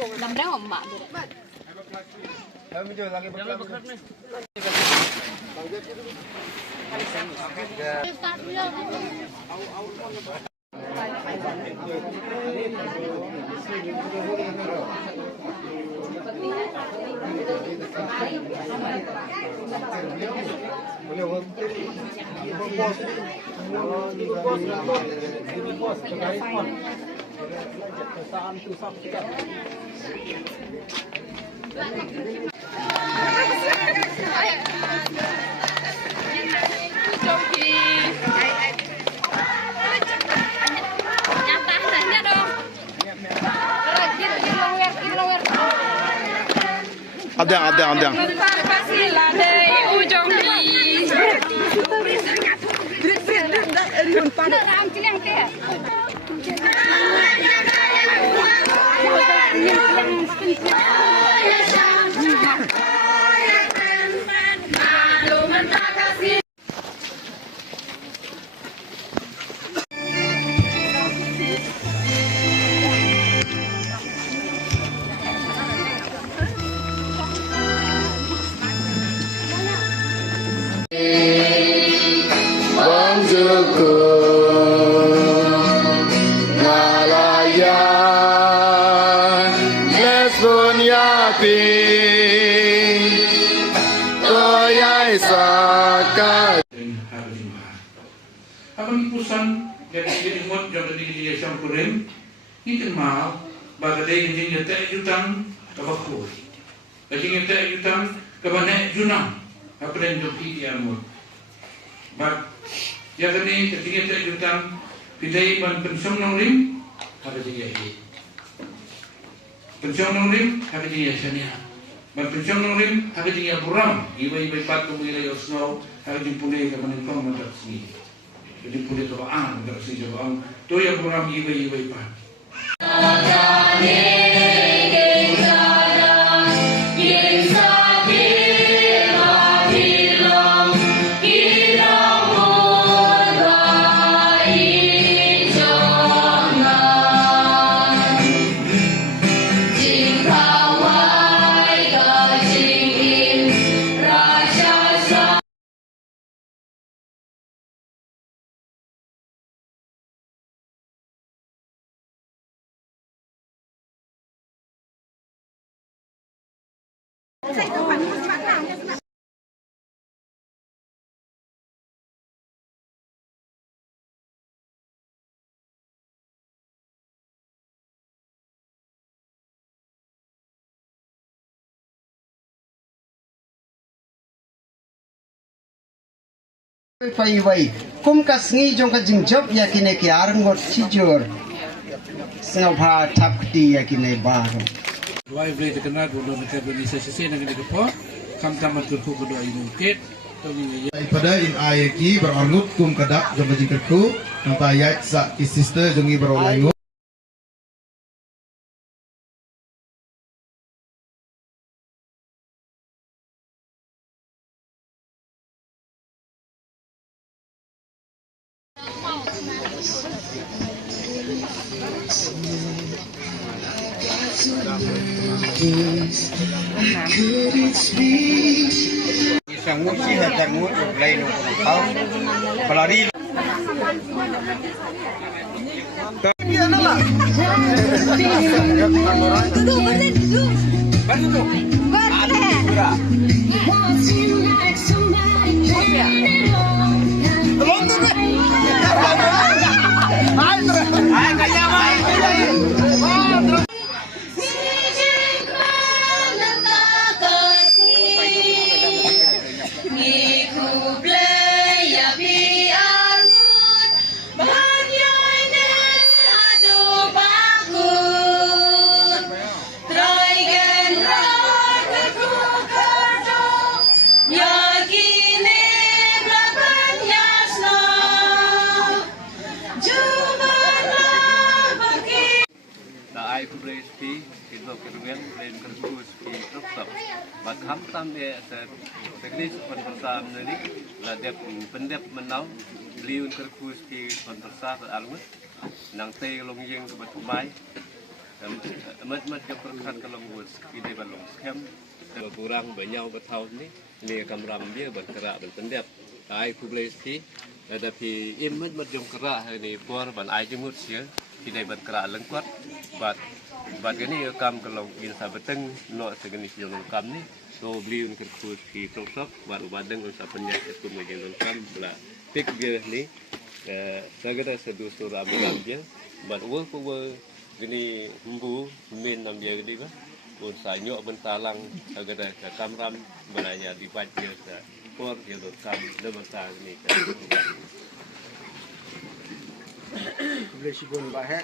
Làm rau emak. Ada. Akan pusan jadi mut jadi dia sampurim ini mal bagai dia nyata jutang kabaku jadi nyata jutang kabane junang apa dan joki dia mut bak ya kini ketika nyata jutang pidai ban pensong nongrim ada dia ini pensong nongrim ada dia sania ban pensong nongrim ada dia buram ibai patu mulai osno ada jempune kabane kong mata sini jadi boleh doa untuk si jawab tu yang orang ibai pan. Wai kum kasngi jong ka jingjob yakine ki arngot sijur sengapa tapdi yakine baru Wai boleh terkenal dulu negara Indonesia sesi dengan depo kam tamat turku kedua ini ket daripada in ayaki berarnut kum kadak jong ka jingkerku nampai ayat sa ki sister jongi berolangu sangut sih sangut lain kau pelari dia nala duduk Hamtam dia teknis konversam ini lah dia pendep menau beliun kerkus di konversa ke almus nang teh longjeng ke batumai Mat yang perkat kalau buat kita balong kem kurang banyak bertahun ni kamram dia bergerak bertendap ai publicity tapi image mat yang gerak ni por ban ai jemut sia tidak bergerak lengkuat bat ini kam kalau bisa beteng no sejenis yang kam ni so beli untuk kursi sosok baru badeng usah penyakit kemudian kam pula pik dia ni segera sedusur amulam dia bat work gini mbu min nam dia gini ba pun sanyok bentalang agak ke kamram belanya dibaca ke por dia kam lemasa ni Boleh sibun bahaya.